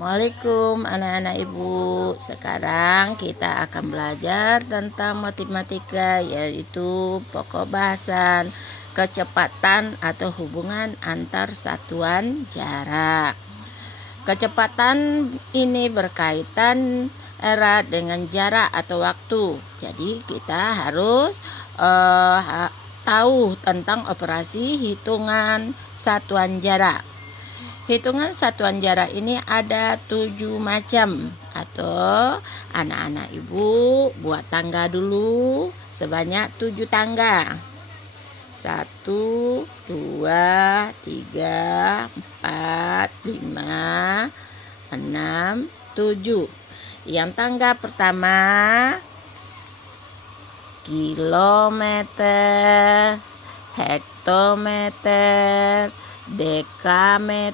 Assalamualaikum anak-anak ibu. Sekarang kita akan belajar tentang matematika, yaitu pokok bahasan kecepatan atau hubungan antar satuan jarak. Kecepatan ini berkaitan erat dengan jarak atau waktu. Jadi kita harus tahu tentang operasi hitungan satuan jarak. Hitungan satuan jarak ini ada 7 macam, atau anak-anak ibu buat tangga dulu sebanyak 7 tangga. 1, 2, 3, 4, 5, 6, 7. Yang tangga pertama kilometer, hektometer, dekameter,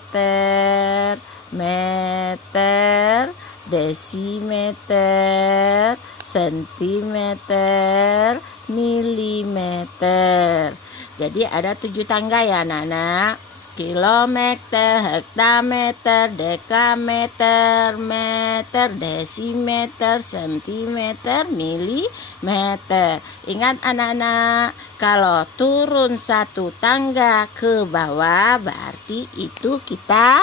meter, desimeter, sentimeter, milimeter. Jadi ada 7 tangga ya anak-anak. Kilometer, hektameter, dekameter, meter, desimeter, sentimeter, milimeter. Ingat anak-anak, kalau turun 1 tangga ke bawah berarti itu kita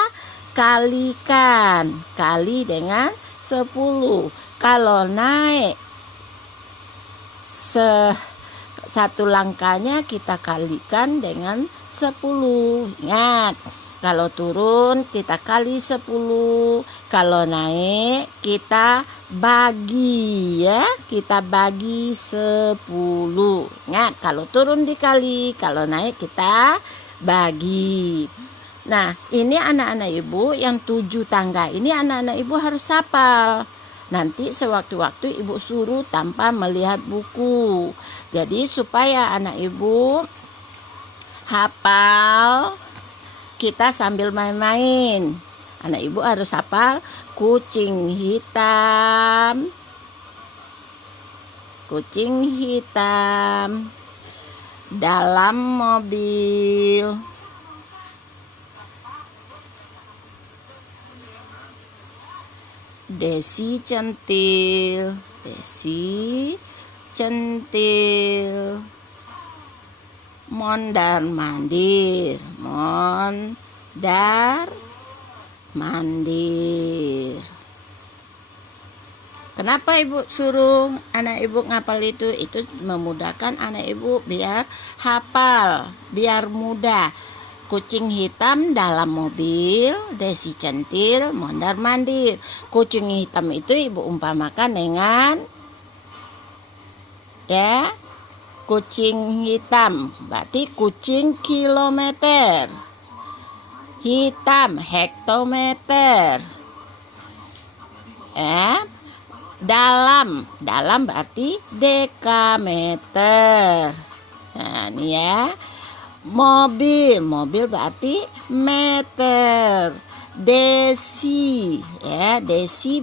kalikan. Kali dengan 10. Kalau naik 1 langkahnya kita kalikan dengan 10. Ingat, kalau turun kita kali 10, kalau naik kita bagi ya, kita bagi 10. Ingat, kalau turun dikali, kalau naik kita bagi. Nah, ini anak-anak ibu yang 7 tangga ini anak-anak ibu harus hafal. Nanti sewaktu-waktu ibu suruh tanpa melihat buku. Jadi supaya anak ibu hafal, kita sambil main-main. Anak ibu harus hafal kucing hitam, dalam mobil, Desi centil, mondar mandir, Kenapa ibu suruh anak ibu ngapal itu? Itu memudahkan anak ibu biar hafal, biar mudah. Kucing hitam dalam mobil, Desi centil, mondar mandir. Kucing hitam itu ibu umpamakan dengan kucing hitam, berarti kucing kilometer, hitam hektometer. Dalam berarti dekameter. Nah, ini ya. Mobil berarti meter. Desi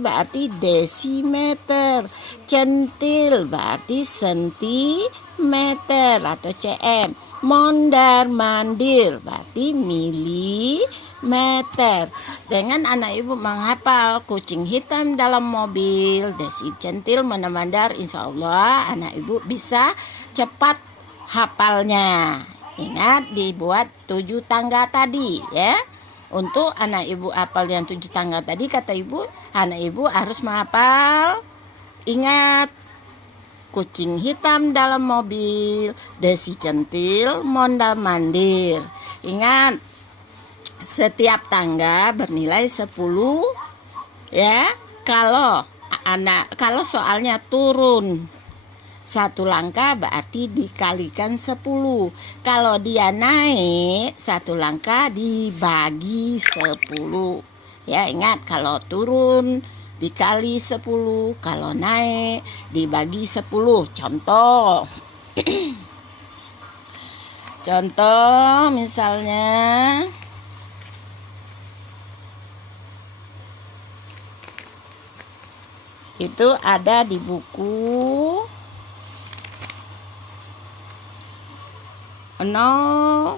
berarti desimeter. Centil berarti sentimeter atau cm. Mondar mandir berarti milimeter. Dengan anak ibu menghafal kucing hitam dalam mobil, Desi centil mondar mandir, insya Allah anak ibu bisa cepat hafalnya. Ingat, dibuat 7 tangga tadi ya. Untuk anak ibu hafal yang 7 tangga tadi, kata ibu, anak ibu harus menghafal. Ingat, kucing hitam dalam mobil, Desi centil, mondar mandir. Ingat, setiap tangga bernilai 10 ya. Kalau soalnya turun 1 langkah berarti dikalikan 10. Kalau dia naik 1 langkah dibagi 10. Ya, ingat, kalau turun dikali 10, kalau naik dibagi 10. Contoh. Contoh misalnya itu ada di buku 0,5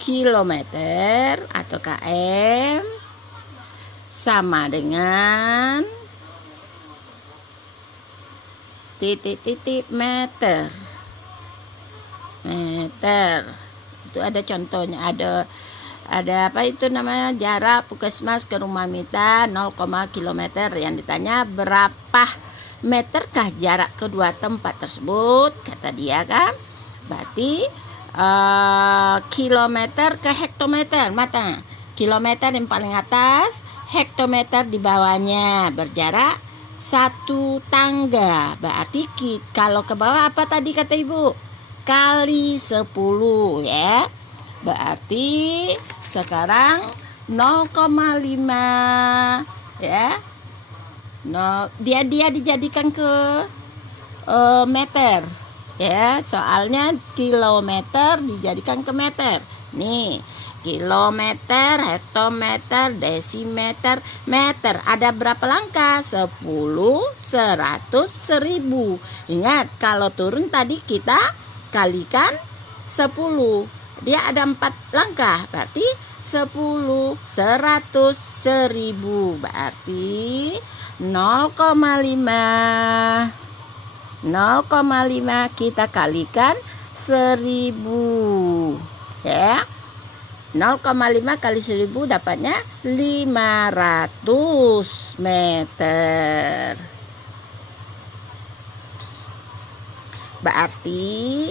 kilometer atau km sama dengan titik-titik meter. Itu ada contohnya, ada apa itu namanya, jarak puskesmas ke rumah Mita 0, kilometer. Yang ditanya berapa meterkah jarak kedua tempat tersebut, kata dia kan. Berarti kilometer ke hektometer, mata kilometer yang paling atas, hektometer di bawahnya, berjarak 1 tangga. Berarti kalau ke bawah apa tadi kata ibu? Kali 10 ya. Berarti sekarang 0,5 ya. Dia dijadikan ke meter ya. Soalnya kilometer dijadikan ke meter. Nih, kilometer, hektometer, desimeter, meter. Ada berapa langkah? 10, 100, 1000. Ingat, kalau turun tadi kita kalikan 10. Dia ada 4 langkah. Berarti 10, 100, 1000. Berarti 0,5. 0,5 kita kalikan 1000 ya. 0,5 kali 1000 dapatnya 500 meter. Berarti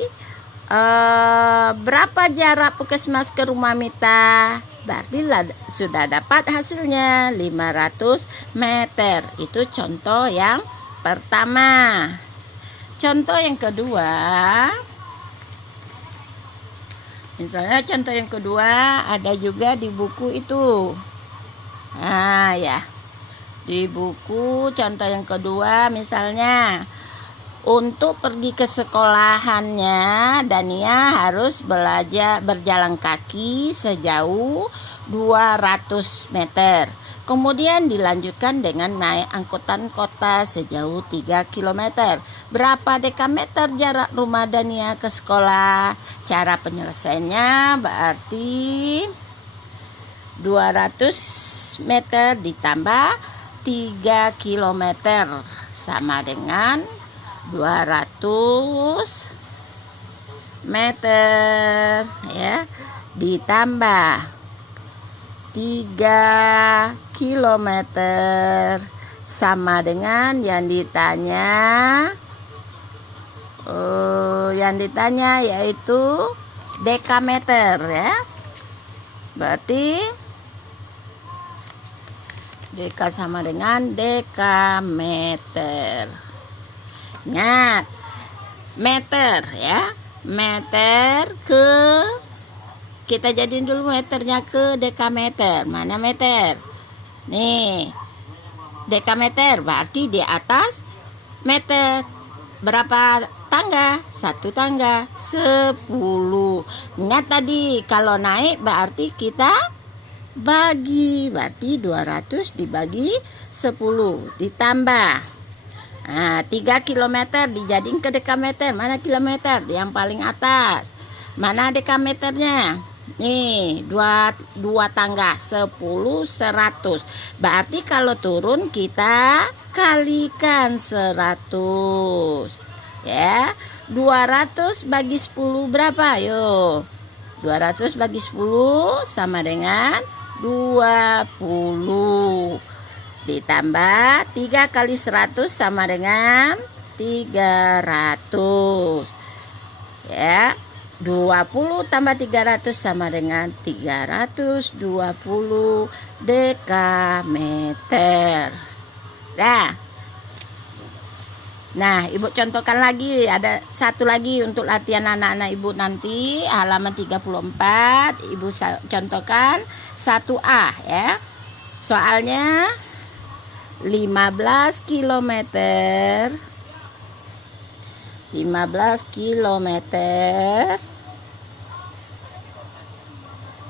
berapa jarak puskesmas ke rumah Mita? Berarti sudah dapat hasilnya 500 meter. Itu contoh yang pertama. Contoh yang kedua, misalnya contoh yang kedua ada juga di buku itu. Nah ya, di buku contoh yang kedua misalnya, untuk pergi ke sekolahannya Dania harus berjalan kaki sejauh 200 meter. Kemudian dilanjutkan dengan naik angkutan kota sejauh 3 km. Berapa dekameter jarak rumah Dania ke sekolah? Cara penyelesaiannya berarti 200 meter ditambah 3 km sama dengan 200 meter ya, ditambah 3 kilometer sama dengan yang ditanya yaitu dekameter ya. Berarti deka sama dengan dekameter. Ingat, meter ya. Meter ke, kita jadiin dulu meternya ke dekameter. Mana meter? Nih, dekameter berarti di atas meter. Berapa tangga? 1 tangga 10. Ingat tadi kalau naik berarti kita bagi. Berarti 200 dibagi 10 ditambah. Nah, 3 km dijadiin ke dekameter. Mana kilometer? Yang paling atas. Mana dekameternya? Nih, dua tangga 10, 100. Berarti kalau turun kita kalikan 100. Ya. 200 bagi 10 berapa? Yo. 200 bagi 10 sama dengan 20. Ditambah 3 kali 100 sama dengan 300. Ya. 20 tambah 300 sama dengan 320 dekameter. Nah, ibu contohkan lagi, ada satu lagi untuk latihan anak-anak ibu nanti, halaman 34, ibu contohkan 1A ya. Soalnya 15 kilometer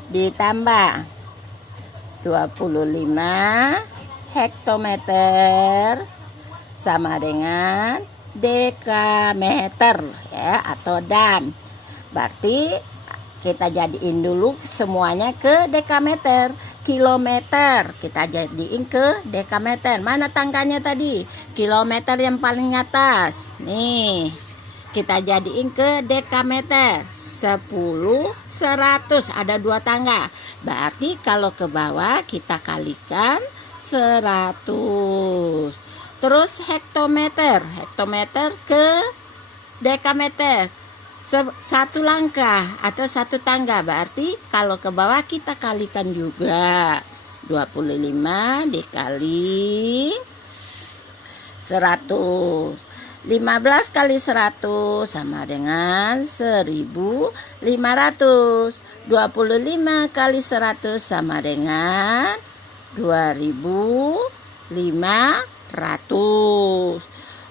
ditambah 25 hektometer sama dengan dekameter ya, atau dam. Berarti kita jadiin dulu semuanya ke dekameter. Kilometer kita jadiin ke dekameter. Mana tangganya tadi? Kilometer yang paling atas. Nih, kita jadiin ke dekameter. 10, 100, ada 2 tangga. Berarti kalau ke bawah kita kalikan 100. Terus hektometer. Hektometer ke dekameter. 1 langkah atau 1 tangga, berarti kalau ke bawah kita kalikan juga. 25 dikali 100. 15 kali 100 sama dengan 1500. 25 kali 100 sama dengan 2500.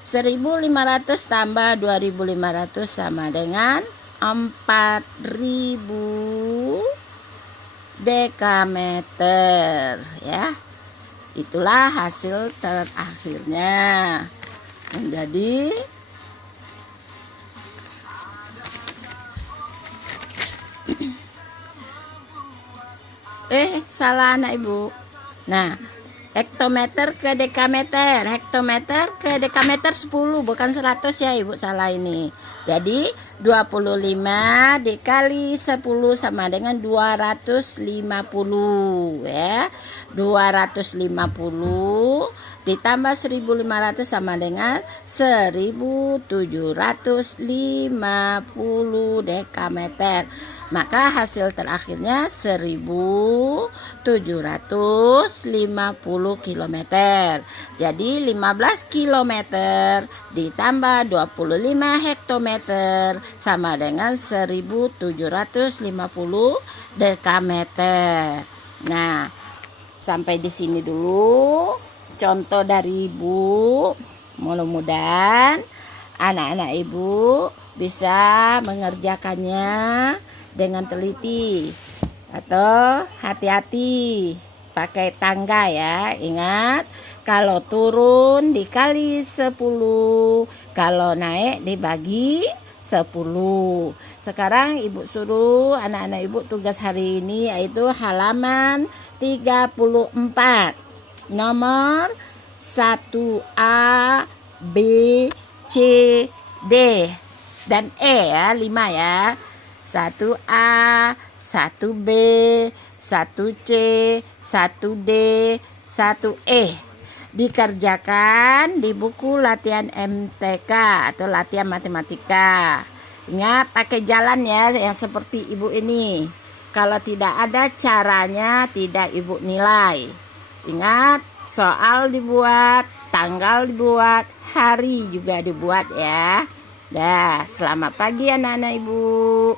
1500 tambah 2500 sama dengan 4000 dekameter ya. Itulah hasil terakhirnya menjadi salah anak ibu. Nah, hektometer ke dekameter. Hektometer ke dekameter 10, bukan 100 ya ibu, salah ini. Jadi 25 dikali 10 sama dengan 250 ya. 250 ditambah 1500 sama dengan 1750 dekameter. Maka hasil terakhirnya 1750 km. Jadi 15 km ditambah 25 hektometer sama dengan 1750 dekameter. Nah, sampai di sini dulu contoh dari ibu. Mudah-mudahan anak-anak ibu bisa mengerjakannya dengan teliti atau hati-hati pakai tangga ya. Ingat, kalau turun dikali 10, kalau naik dibagi 10. Sekarang ibu suruh anak-anak ibu tugas hari ini yaitu halaman 34. Nomor 1A, B, C, D dan E ya, 5 ya. 1A, 1B, 1C, 1D, 1E. Dikerjakan di buku latihan MTK atau latihan matematika. Ingat, pakai jalan ya yang seperti ibu ini. Kalau tidak ada caranya tidak ibu nilai. Ingat, soal dibuat, tanggal dibuat, hari juga dibuat ya. Dah, selamat pagi anak-anak ibu.